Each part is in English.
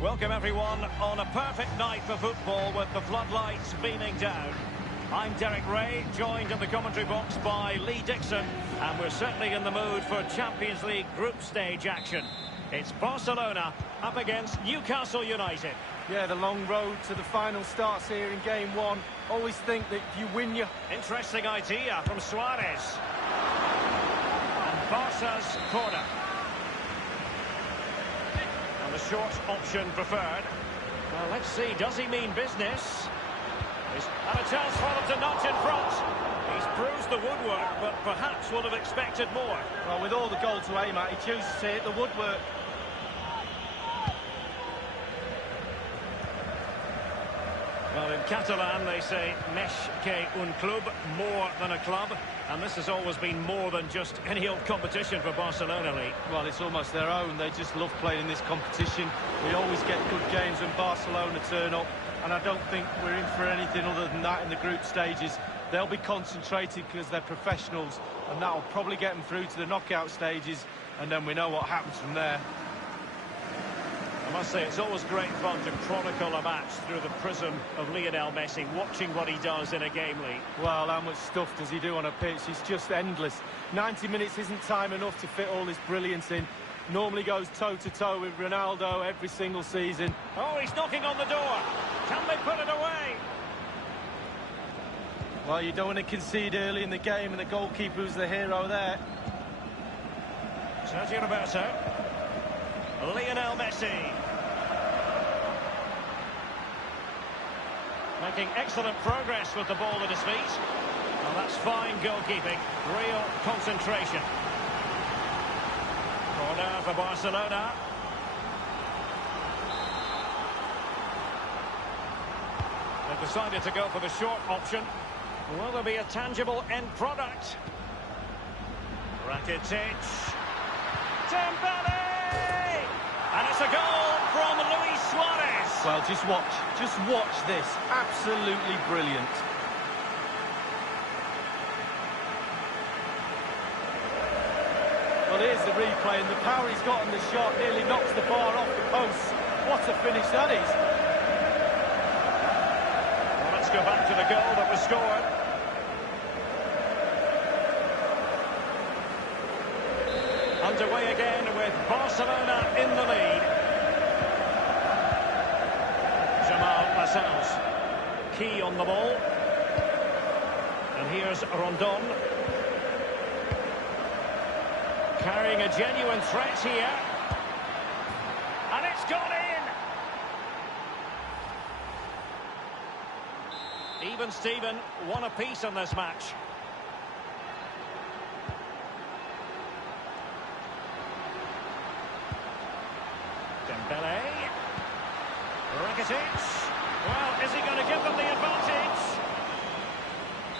Welcome everyone on a perfect night for football with the floodlights beaming down. I'm Derek Ray, joined in the commentary box by Lee Dixon, and we're certainly in the mood for Champions League group stage action. It's Barcelona up against Newcastle United. Yeah, the long road to the final starts here in game one. Always think that if you win your... Interesting idea from Suarez. And Barca's corner. And the short option preferred. Well, let's see, does he mean business? And a chance for them to notch in front. He's bruised the woodwork, but perhaps would have expected more. Well, with all the goal to aim at, he chooses to hit the woodwork. Well, in Catalan, they say, més que un club, more than a club. And this has always been more than just any old competition for Barcelona, Lee. Well, it's almost their own. They just love playing in this competition. We always get good games when Barcelona turn up. And I don't think we're in for anything other than that in the group stages. They'll be concentrated because they're professionals. And that'll probably get them through to the knockout stages. And then we know what happens from there. I must say, it's always great fun to chronicle a match through the prism of Lionel Messi, watching what he does in a game, Lee. Well, how much stuff does he do on a pitch? He's just endless. 90 minutes isn't time enough to fit all this brilliance in. Normally goes toe-to-toe with Ronaldo every single season. Oh, he's knocking on the door. Can they put it away? Well, you don't want to concede early in the game, and the goalkeeper was the hero there. Sergio Roberto. Lionel Messi. Making excellent progress with the ball at his feet. Well, that's fine goalkeeping. Real concentration. Corner for Barcelona. They've decided to go for the short option. Will there be a tangible end product? Rakitic. Dembele! And it's a goal from Luis Suarez. Well, just watch this. Absolutely brilliant. Well, here's the replay, and the power he's got on the shot nearly knocks the bar off the post. What a finish that is. Well, let's go back to the goal that was scored. Underway again with Barcelona in the lead. Jamal Lascelles, key on the ball. And here's Rondon. Carrying a genuine threat here. And it's gone in! Even Steven, one apiece in this match. Dembele. Rakitic. Well, is he going to give them the advantage?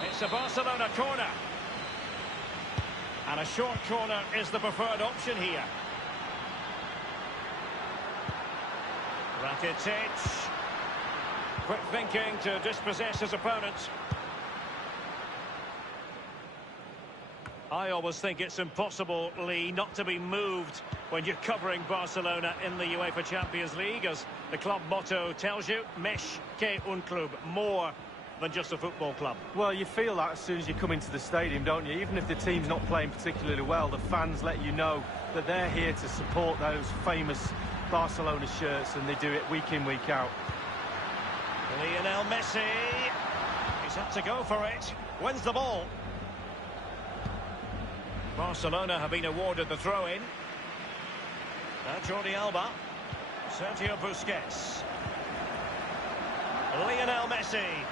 It's a Barcelona corner. And a short corner is the preferred option here. Rakitic. Quick thinking to dispossess his opponent. I always think it's impossible, Lee, not to be moved when you're covering Barcelona in the UEFA Champions League, as the club motto tells you, més que un club, more than just a football club. Well, you feel that as soon as you come into the stadium, don't you? Even if the team's not playing particularly well, the fans let you know that they're here to support those famous Barcelona shirts, and they do it week in, week out. Lionel Messi. He's had to go for it. Wins the ball. Barcelona have been awarded the throw-in. Now Jordi Alba. Sergio Busquets. Lionel Messi.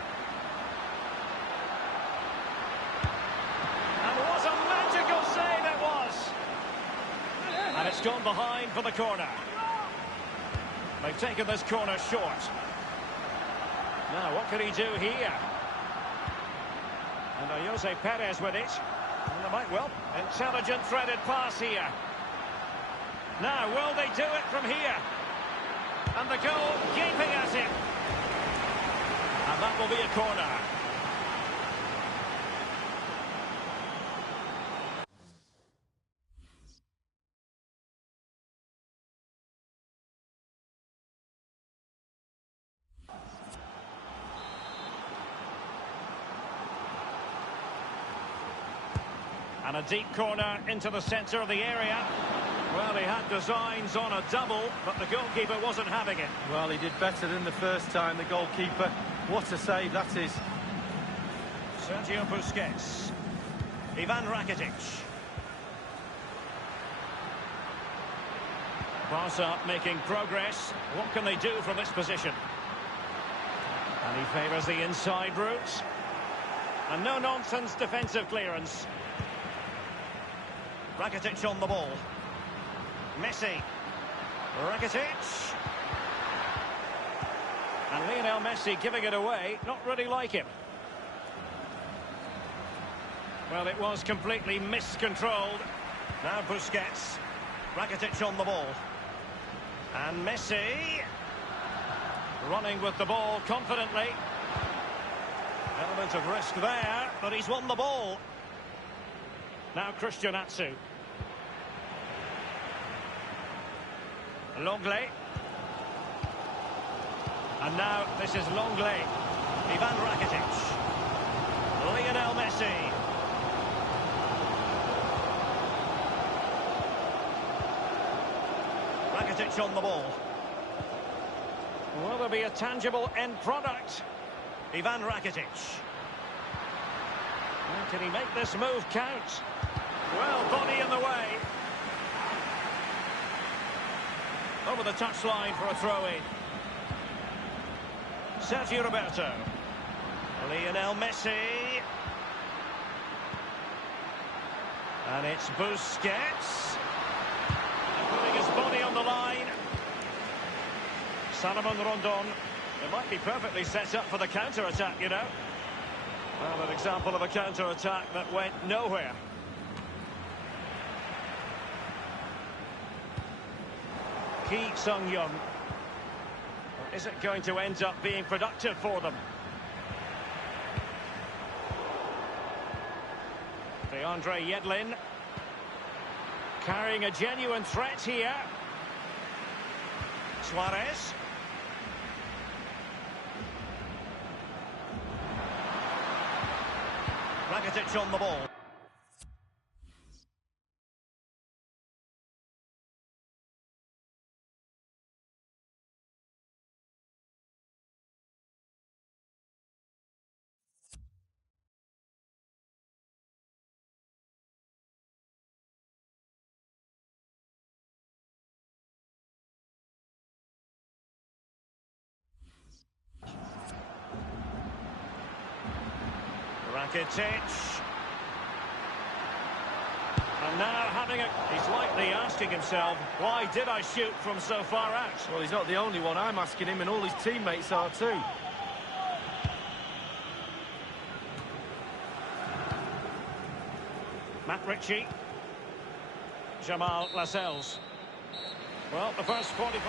And what a magical save it was! And it's gone behind for the corner. They've taken this corner short. Now, what can he do here? And Jose Perez with it. And they might, well, intelligent threaded pass here. Now, will they do it from here? And the goal gaping at him. And that will be a corner. And a deep corner into the centre of the area. Well, he had designs on a double, but the goalkeeper wasn't having it. Well, he did better than the first time, the goalkeeper. What a save that is. Sergio Busquets. Ivan Rakitic. Barca making progress. What can they do from this position? And he favours the inside route. And no-nonsense defensive clearance. Rakitic on the ball. Messi. Rakitic. And Lionel Messi giving it away. Not really like him. Well, it was completely miscontrolled. Now Busquets. Rakitic on the ball. And Messi. Running with the ball confidently. Element of risk there, but he's won the ball. Now Christian Atsu. Longley. And now this is Longley. Ivan Rakitic. Lionel Messi. Rakitic on the ball. Will there be a tangible end product? Ivan Rakitic. Well, can he make this move count? Well, body in the way. Over the touchline for a throw-in. Sergio Roberto. Lionel Messi. And it's Busquets. And putting his body on the line. Salomon Rondon. It might be perfectly set up for the counter-attack, you know. Well, an example of a counter-attack that went nowhere. Ki Sung-young. Is it going to end up being productive for them? DeAndre Yedlin. Carrying a genuine threat here. Suarez. Rakitic on the ball. Rakitic. And now having a... He's likely asking himself, why did I shoot from so far out? Well, he's not the only one. I'm asking him, and all his teammates are too. Matt Ritchie. Jamal Lascelles. Well, the first 45...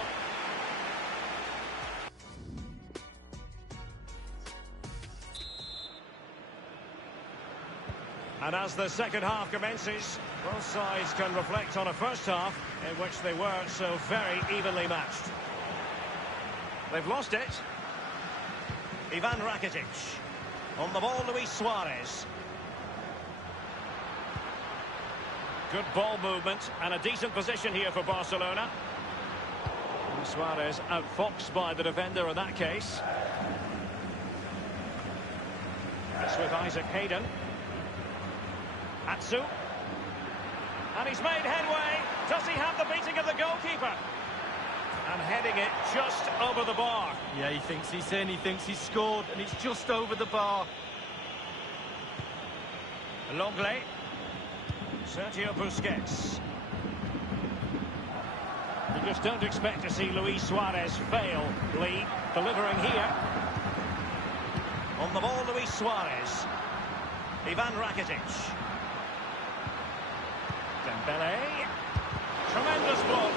And as the second half commences, both sides can reflect on a first half in which they were so very evenly matched. They've lost it. Ivan Rakitic. On the ball, Luis Suarez. Good ball movement and a decent position here for Barcelona. Suarez outfoxed by the defender in that case. It's with Isaac Hayden. Atsu. And he's made headway. Does he have the beating of the goalkeeper? And heading it just over the bar. Yeah, he thinks he's in, he thinks he's scored, and it's just over the bar. Longley. Sergio Busquets. You just don't expect to see Luis Suarez fail. Lee delivering here. On the ball, Luis Suarez. Ivan Rakitic. Dembele. Tremendous block.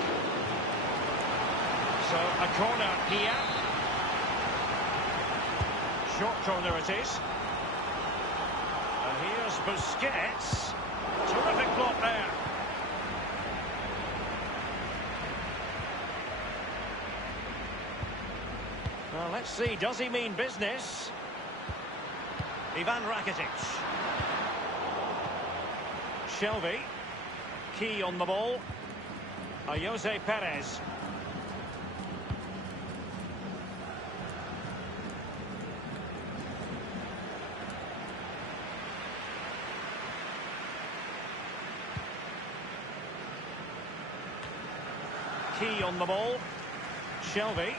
So a corner here. Short corner it is. And here's Busquets. Terrific block there. Well, let's see, does he mean business? Ivan Rakitic. Shelby. Key on the ball. Jose Perez. Key on the ball. Shelby.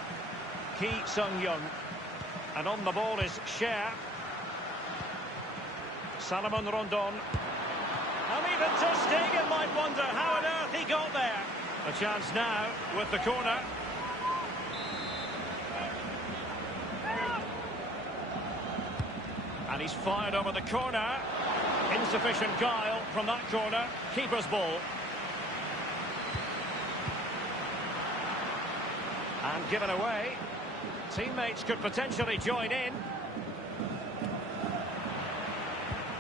Ki Sung-young. And on the ball is Scher. Salomon Rondon. And even Ter Stegen might wonder how on earth he got there. A chance now with the corner. And he's fired over the corner. Insufficient guile from that corner. Keeper's ball. And given away. Teammates could potentially join in.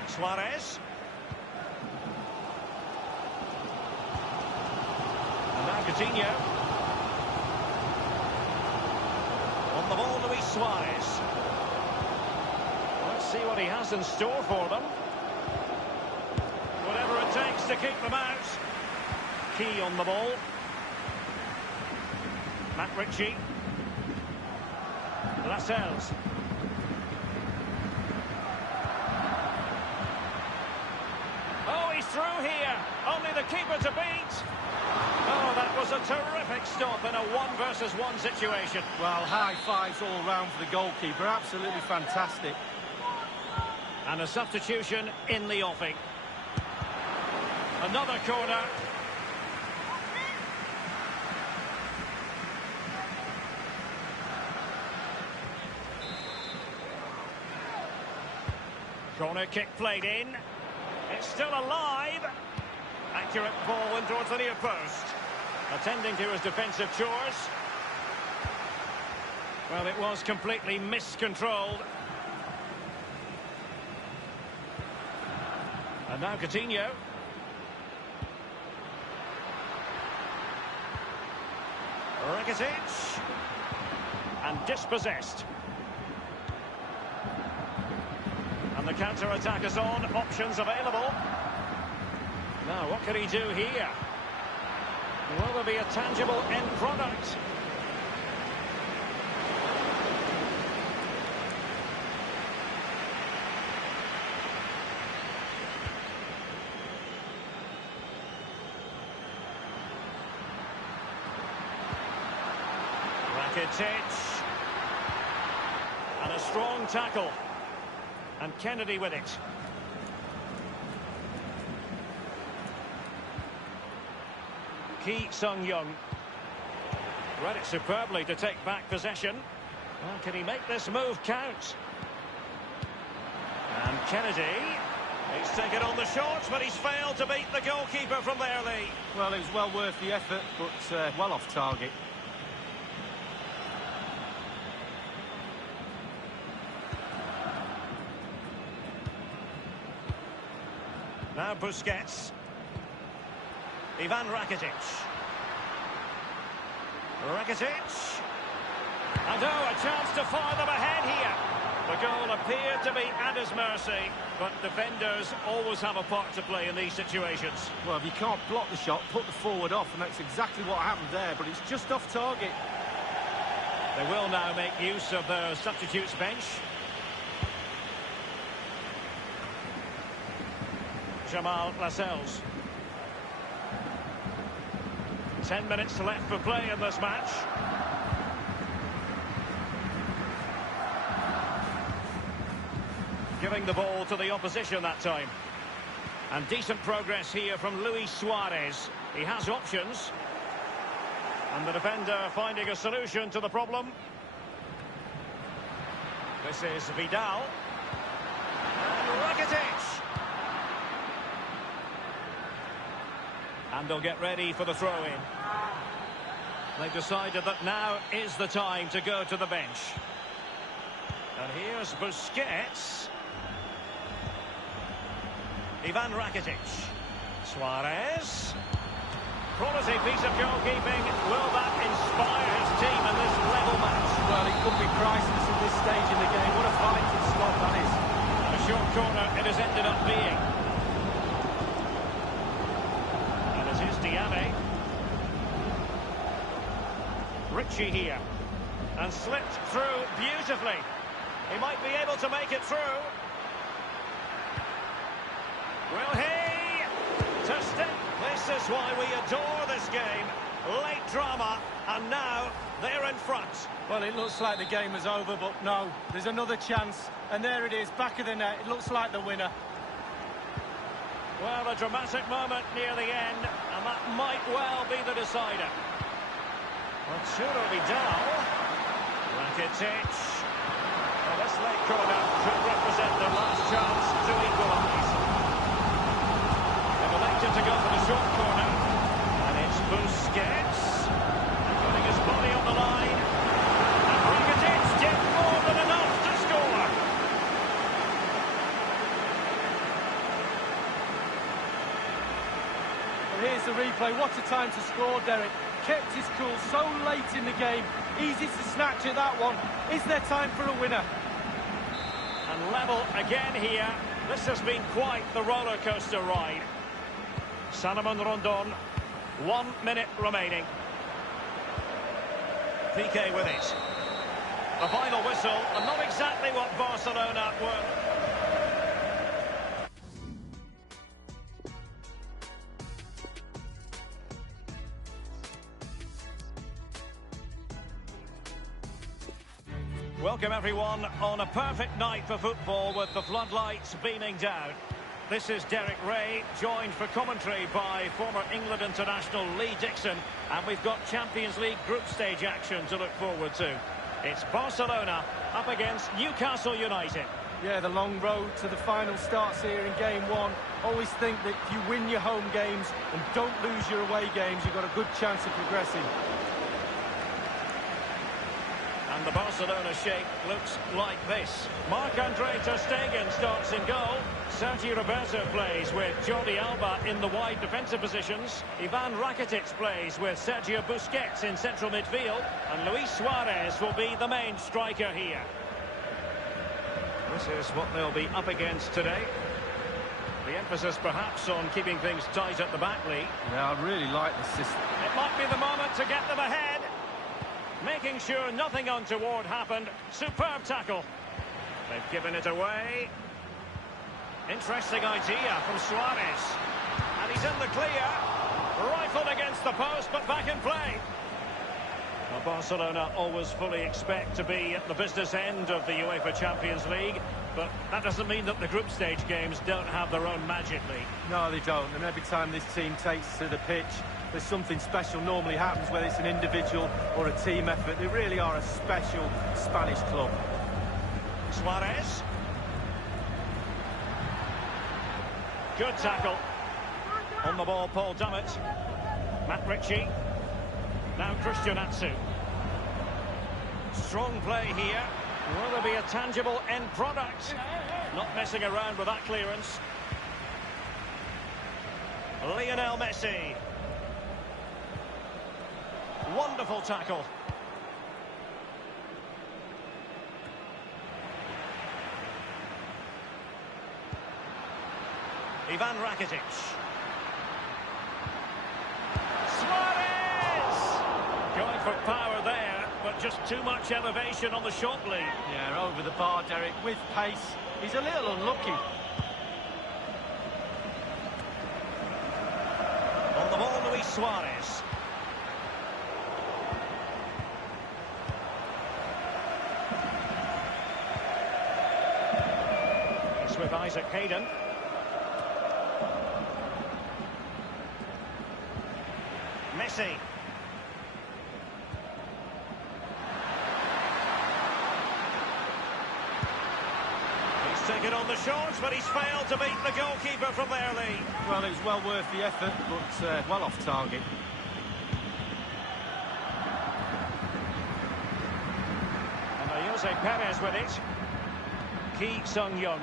Suarez. And now Coutinho. On the ball, Luis Suarez. Let's see what he has in store for them. Whatever it takes to keep them out. Key on the ball. Matt Ritchie. Lascelles. Oh, he's through here. Only the keeper to beat. Oh, that was a terrific stop in a 1-versus-1 situation. Well, high fives all round for the goalkeeper. Absolutely fantastic. And a substitution in the offing. Another corner. Corner kick played in. It's still alive. Accurate ball in towards the near post. Attending to his defensive chores. Well, it was completely miscontrolled. And now Coutinho. Rakitic. And dispossessed. And the counter-attack is on. Options available. Now, what can he do here? Will there be a tangible end product? Rakitic. And a strong tackle. And Kennedy with it. Ki Sung-young. Read it superbly to take back possession. Well, can he make this move count? And Kennedy. He's taken on the shots, but he's failed to beat the goalkeeper from there, Lee. Well, it was well worth the effort, but well off target. Now Busquets. Ivan Rakitic. Rakitic. And a chance to fire them ahead here. The goal appeared to be at his mercy, but defenders always have a part to play in these situations. Well, if you can't block the shot, put the forward off, and that's exactly what happened there, but it's just off target. They will now make use of their substitutes bench. Jamal Lascelles. 10 minutes left for play in this match. Giving the ball to the opposition that time. And decent progress here from Luis Suarez. He has options. And the defender finding a solution to the problem. This is Vidal. And Rakitic. And they'll get ready for the throw-in. They've decided that now is the time to go to the bench. And here's Busquets. Ivan Rakitic. Suarez. Quality piece of goalkeeping. Will that inspire his team in this level match? Well, it could be priceless at this stage in the game. What a vital stop that is. And a short corner it has ended up being. Ritchie here. And slipped through beautifully. He might be able to make it through. Will he? To stick. This is why we adore this game. Late drama, and now they're in front. Well, it looks like the game is over, but no, there's another chance. And there it is, back of the net. It looks like the winner. Well, a dramatic moment near the end, and that might well be the decider. Arturo Vidal. Rakitic. Well, this late corner could represent their last chance to equalise. They've elected to go for the short corner. And it's Busquets. Putting his body on the line. And Rakitic did more than enough to score. Well, here's the replay. What a time to score, Derek. Kept his cool so late in the game. Easy to snatch at that one. Is there time for a winner? And level again here. This has been quite the roller coaster ride. Salomon Rondon. 1 minute remaining. PK with it. The final whistle, and not exactly what Barcelona were. Welcome everyone on a perfect night for football with the floodlights beaming down. This is Derek Ray, joined for commentary by former England international Lee Dixon, and we've got Champions League group stage action to look forward to. It's Barcelona up against Newcastle United. Yeah, the long road to the final starts here in game one. Always think that if you win your home games and don't lose your away games, you've got a good chance of progressing. And the Barcelona shape looks like this. Marc-Andre ter Stegen starts in goal. Sergi Roberto plays with Jordi Alba in the wide defensive positions. Ivan Rakitic plays with Sergio Busquets in central midfield. And Luis Suarez will be the main striker here. This is what they'll be up against today. The emphasis perhaps on keeping things tight at the back, Lee. Yeah, I really like the system. It might be the moment to get them ahead. Making sure nothing untoward happened. Superb tackle. They've given it away. Interesting idea from Suarez. And he's in the clear. Rifled against the post, but back in play. Well, Barcelona always fully expect to be at the business end of the UEFA Champions League, but that doesn't mean that the group stage games don't have their own magic, Lee. No, they don't. And every time this team takes to the pitch, there's something special normally happens, whether it's an individual or a team effort. They really are a special Spanish club. Suarez. Good tackle. On the ball, Paul Dummett. Matt Ritchie. Now Christian Atsu. Strong play here. Will there be a tangible end product? Not messing around with that clearance. Lionel Messi. Wonderful tackle. Ivan Rakitic. Suarez! Going for power there, but just too much elevation on the shot, Lee. Yeah, over the bar, Derek, with pace. He's a little unlucky. On the ball, Luis Suarez. It's with Isaac Hayden. Messi. He's taken on the shots, but he's failed to beat the goalkeeper from there, Lee. Well, it was well worth the effort, but well off target. And Jose Perez with it. Ki Sung-young.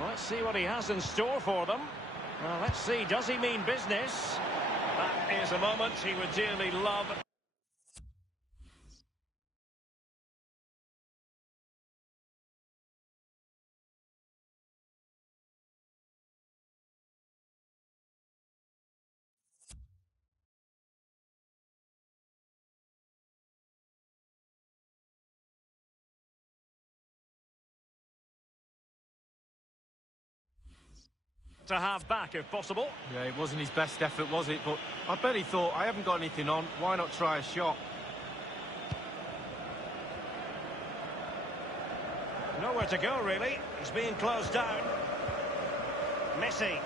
Let's see what he has in store for them. Well, let's see, does he mean business? That is a moment he would dearly love. to have back if possible. Yeah, it wasn't his best effort, was it? But I bet he thought, I haven't got anything on, why not try a shot? Nowhere to go, really. He's being closed down. Messi.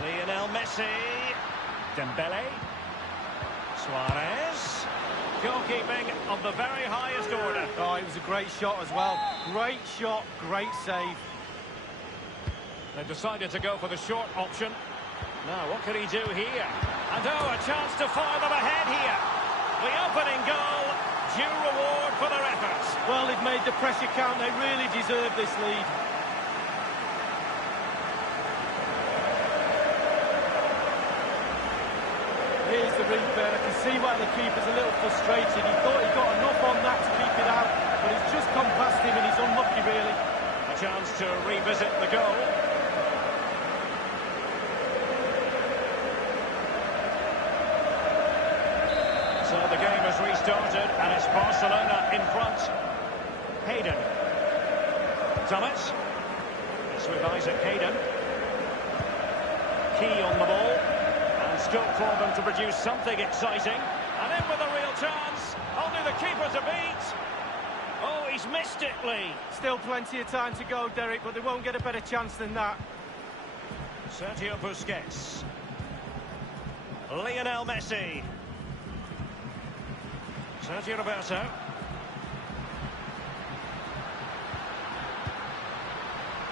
Lionel Messi. Dembele. Suarez. Goalkeeping of the very highest order. Oh, it was a great shot as well. Great shot, great save. They've decided to go for the short option. Now, what can he do here? And oh, a chance to fire them ahead here. The opening goal, due reward for their efforts. Well, they've made the pressure count. They really deserve this lead. Here's the replay. I can see why the keeper's a little frustrated. He thought he got enough on that to keep it out, but it's just gone past him and he's unlucky, really. A chance to revisit the goal. So the game has restarted and it's Barcelona in front. Hayden. Thomas. It's with Isaac Hayden. Key on the ball. And scope for them to produce something exciting. And in with a real chance. Only the keeper to beat. Oh, he's missed it, Lee. Still plenty of time to go, Derek, but they won't get a better chance than that. Sergio Busquets. Lionel Messi. Sergio Roberto.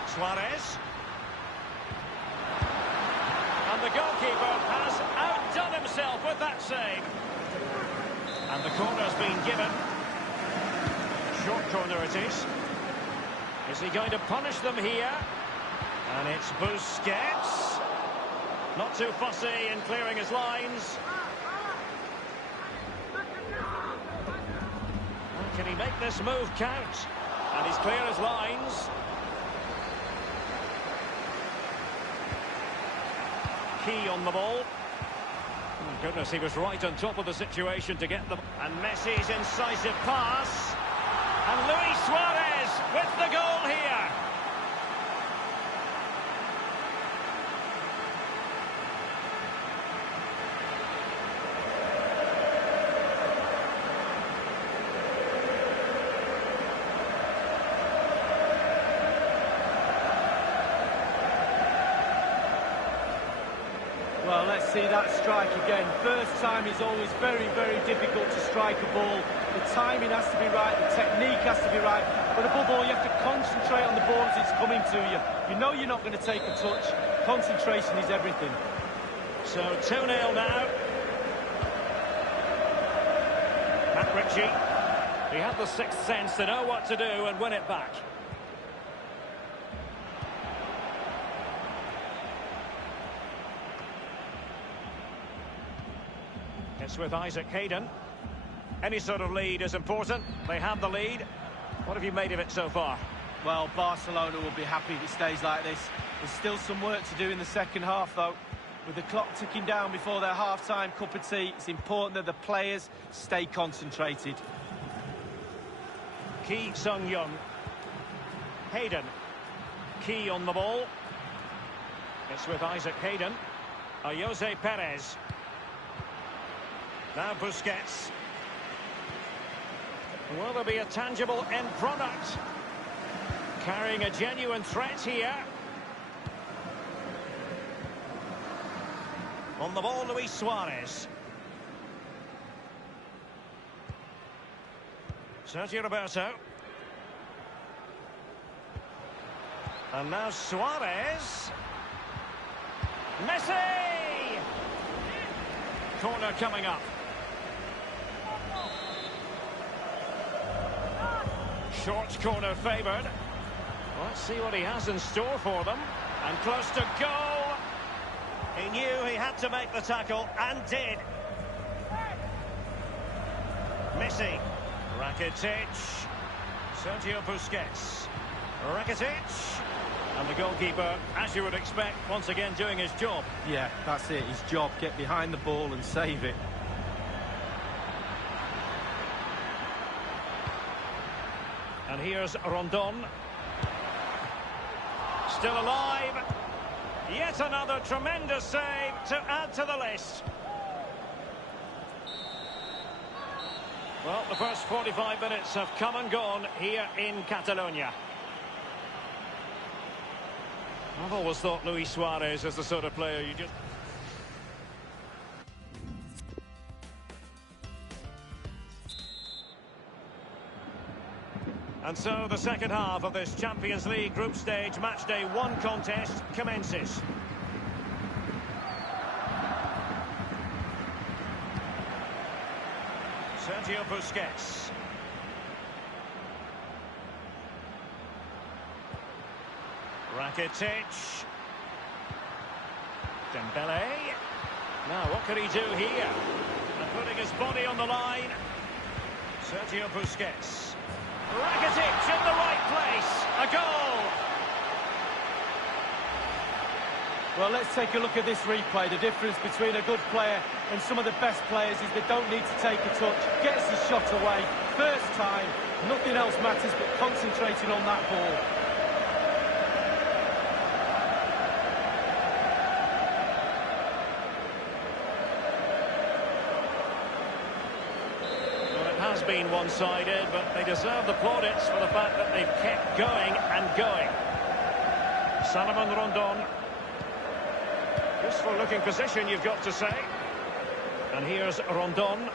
Suarez. And the goalkeeper has outdone himself with that save. And the corner's been given. Short corner it is. Is he going to punish them here? And it's Busquets. Not too fussy in clearing his lines. Can he make this move count? And he's clear his lines. Key on the ball. Oh, goodness, he was right on top of the situation to get them. And Messi's incisive pass. And Luis Suarez with the goal here. Well, let's see that strike again. First time is always very, very difficult to strike a ball. The timing has to be right, the technique has to be right, but above all, you have to concentrate on the ball as it's coming to you. You know you're not going to take a touch. Concentration is everything. So 2-0 now. Matt Ritchie. He had the sixth sense to know what to do and win it back. It's with Isaac Hayden. Any sort of lead is important. They have the lead. What have you made of it so far? Well, Barcelona will be happy if it stays like this. There's still some work to do in the second half, though. With the clock ticking down before their half-time cup of tea, it's important that the players stay concentrated. Ki Sung-young. Hayden. Key on the ball. It's with Isaac Hayden. Jose Perez. Now Busquets. Will there be a tangible end product? Carrying a genuine threat here. On the ball, Luis Suarez. Sergio Roberto. And now Suarez. Messi! Corner coming up. Short corner favoured. Let's see what he has in store for them. And close to goal. He knew he had to make the tackle, and did. Messi. Rakitic. Sergio Busquets. Rakitic. And the goalkeeper, as you would expect, once again doing his job. Yeah, that's it, his job. Get behind the ball and save it. And here's Rondon. Still alive. Yet another tremendous save to add to the list. Well, the first 45 minutes have come and gone here in Catalonia. I've always thought Luis Suarez is the sort of player you just... And so the second half of this Champions League group stage matchday 1 contest commences. Sergio Busquets. Rakitic. Dembele. Now, what could he do here? And putting his body on the line. Sergio Busquets. Rakitic in the right place. A goal. Well, let's take a look at this replay. The difference between a good player and some of the best players is they don't need to take a touch. Gets the shot away. First time. Nothing else matters but concentrating on that ball. Has been one-sided, but they deserve the plaudits for the fact that they've kept going and going. Salomon Rondon. Useful looking position, you've got to say. And here's Rondon.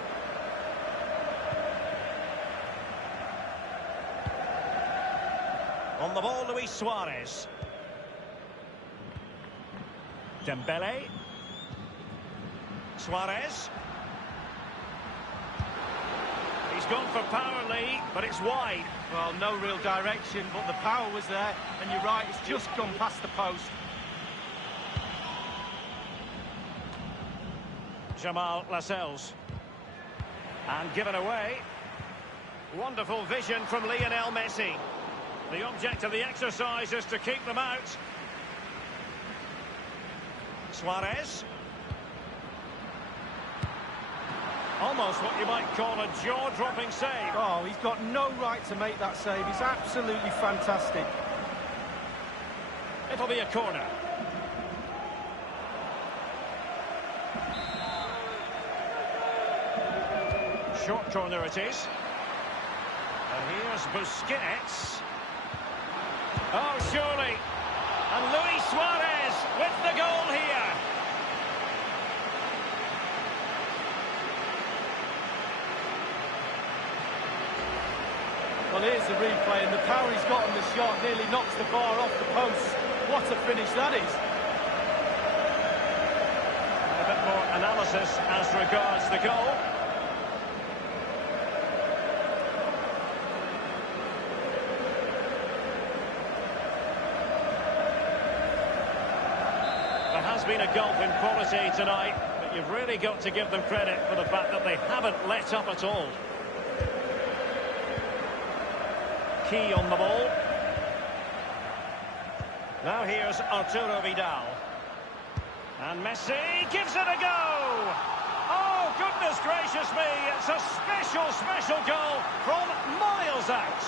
On the ball, Luis Suarez. Dembele. Suarez. He's gone for power, Lee, but it's wide. Well, no real direction, but the power was there. And you're right, it's just gone past the post. Jamal Lascelles. And given away. Wonderful vision from Lionel Messi. The object of the exercise is to keep them out. Suarez. Almost what you might call a jaw-dropping save. Oh, he's got no right to make that save. It's absolutely fantastic. It'll be a corner. Short corner it is. And here's Busquets. Oh, surely. And Luis Suarez with the goal here. Well, here's the replay, and the power he's got on the shot nearly knocks the bar off the post. What a finish that is. A bit more analysis as regards the goal. There has been a gulf in quality tonight, but you've really got to give them credit for the fact that they haven't let up at all. Key on the ball. Now here's Arturo Vidal. And Messi gives it a go! Oh, goodness gracious me! It's a special, special goal from miles out.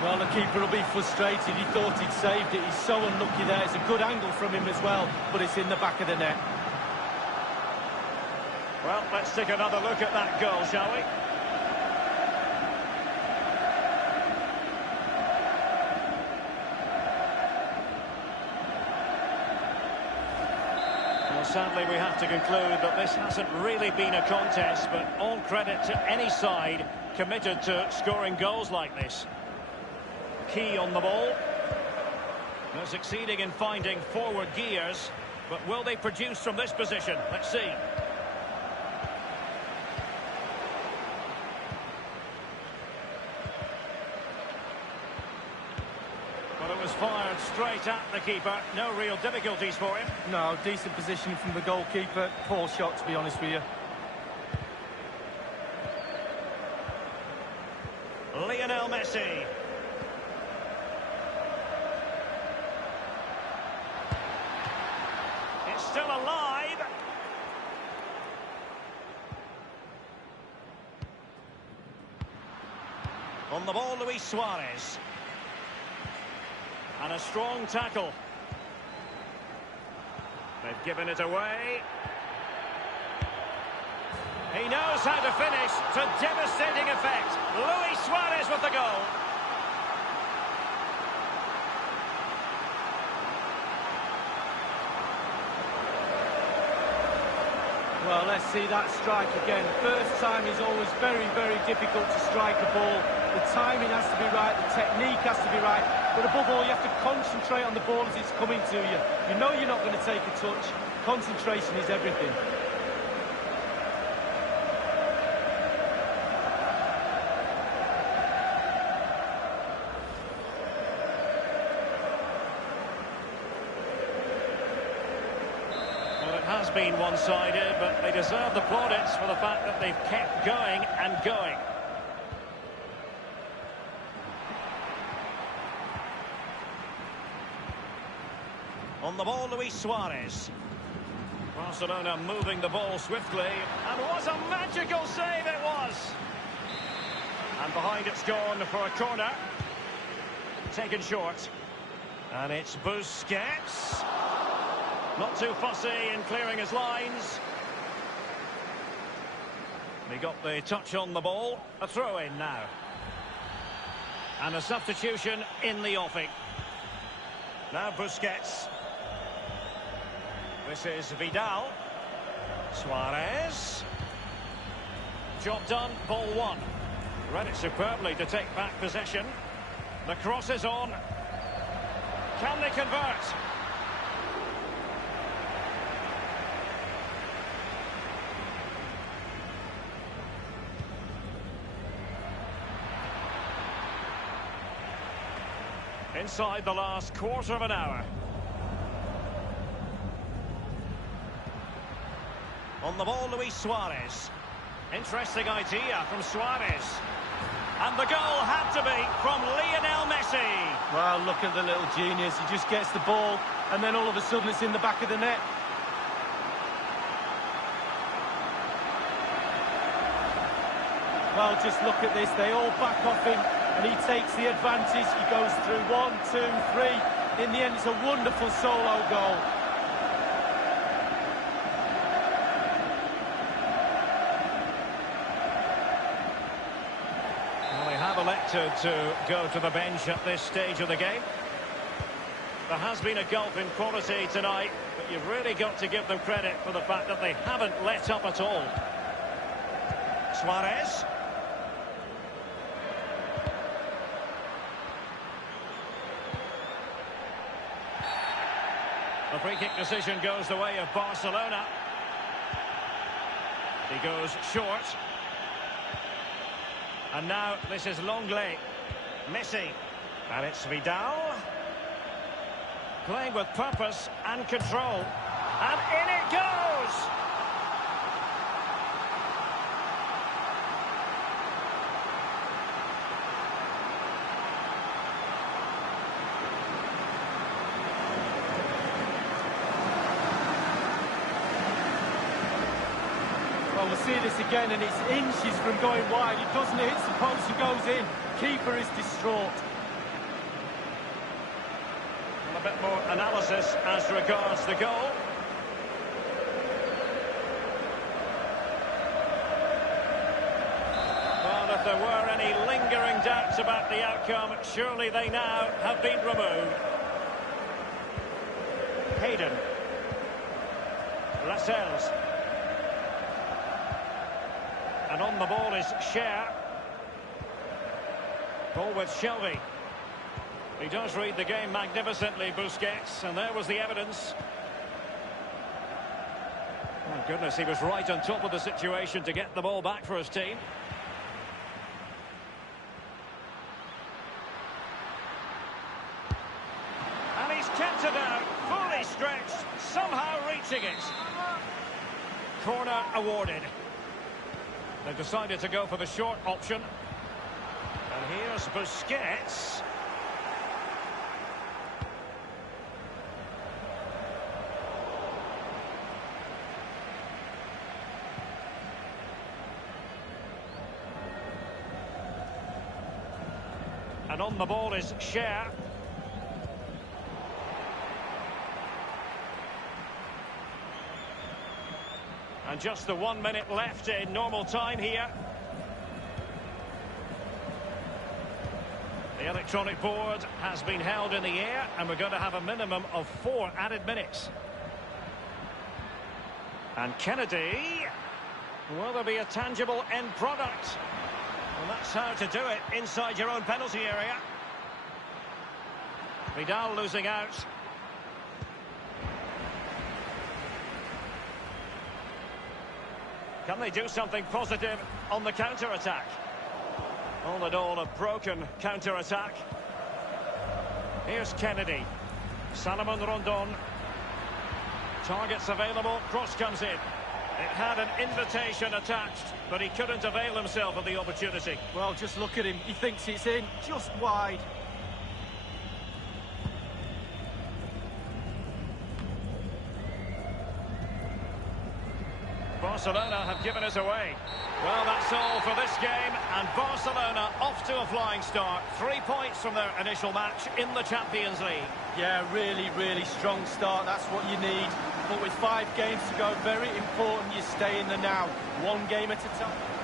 Well, the keeper will be frustrated. He thought he'd saved it. He's so unlucky there. It's a good angle from him as well, but it's in the back of the net. Well, let's take another look at that goal, shall we? Well, sadly, we have to conclude that this hasn't really been a contest, but all credit to any side committed to scoring goals like this. Key on the ball. They're succeeding in finding forward gears, but will they produce from this position? Let's see. Well, it was fired straight at the keeper. No real difficulties for him. No, decent position from the goalkeeper. Poor shot, to be honest with you. Lionel Messi. It's still alive. On the ball, Luis Suarez. And a strong tackle. They've given it away. He knows how to finish to devastating effect. Luis Suarez with the goal. Well, let's see that strike again. First time is always very, very difficult to strike a ball. The timing has to be right, the technique has to be right, but above all, you have to concentrate on the ball as it's coming to you. You know you're not going to take a touch. Concentration is everything. Well, it has been one-sided, but they deserve the plaudits for the fact that they've kept going and going. On the ball, Luis Suarez. Barcelona moving the ball swiftly, and what a magical save it was! And behind it's gone for a corner. Taken short. And it's Busquets. Not too fussy in clearing his lines. He got the touch on the ball. A throw-in now. And a substitution in the offing. Now Busquets. This is Vidal. Suarez. Job done, ball one. Read it superbly to take back possession. The cross is on. Can they convert? Inside the last quarter of an hour. On the ball, Luis Suarez. Interesting idea from Suarez. And the goal had to be from Lionel Messi. Well, look at the little genius. He just gets the ball, and then all of a sudden it's in the back of the net. Well, just look at this. They all back off him, and he takes the advantage. He goes through 1, 2, 3. In the end, it's a wonderful solo goal. Elected to go to the bench at this stage of the game. There has been a gulf in quality tonight, but you've really got to give them credit for the fact that they haven't let up at all. Suarez. The free kick decision goes the way of Barcelona. He goes short. And now this is Longley. Messi. And it's Vidal. Playing with purpose and control. And in it goes! Well, we'll see this again, and it's inches from going wide. It doesn't hit the post and goes in. Keeper is distraught. And a bit more analysis as regards the goal. Well, if there were any lingering doubts about the outcome, surely they now have been removed. Hayden. Lascelles. And on the ball is Cher. Ball with Shelby. He does read the game magnificently, Busquets, and there was the evidence. My goodness, he was right on top of the situation to get the ball back for his team. And he's kept it out, fully stretched, somehow reaching it. Corner awarded. They've decided to go for the short option. And here's Busquets. And on the ball is Cher. And just the 1 minute left in normal time here. The electronic board has been held in the air, and we're going to have a minimum of 4 added minutes. And Kennedy. Will there be a tangible end product? Well, that's how to do it inside your own penalty area. Vidal losing out. Can they do something positive on the counter-attack? All in all, a broken counter-attack. Here's Kennedy. Salomon Rondon. Targets available, cross comes in. It had an invitation attached, but he couldn't avail himself of the opportunity. Well, just look at him. He thinks it's in, just wide. Barcelona have given us away. Well, that's all for this game, and Barcelona off to a flying start. 3 points from their initial match in the Champions League. Yeah, really, really strong start. That's what you need. But with 5 games to go, very important you stay in the now. 1 game at a time.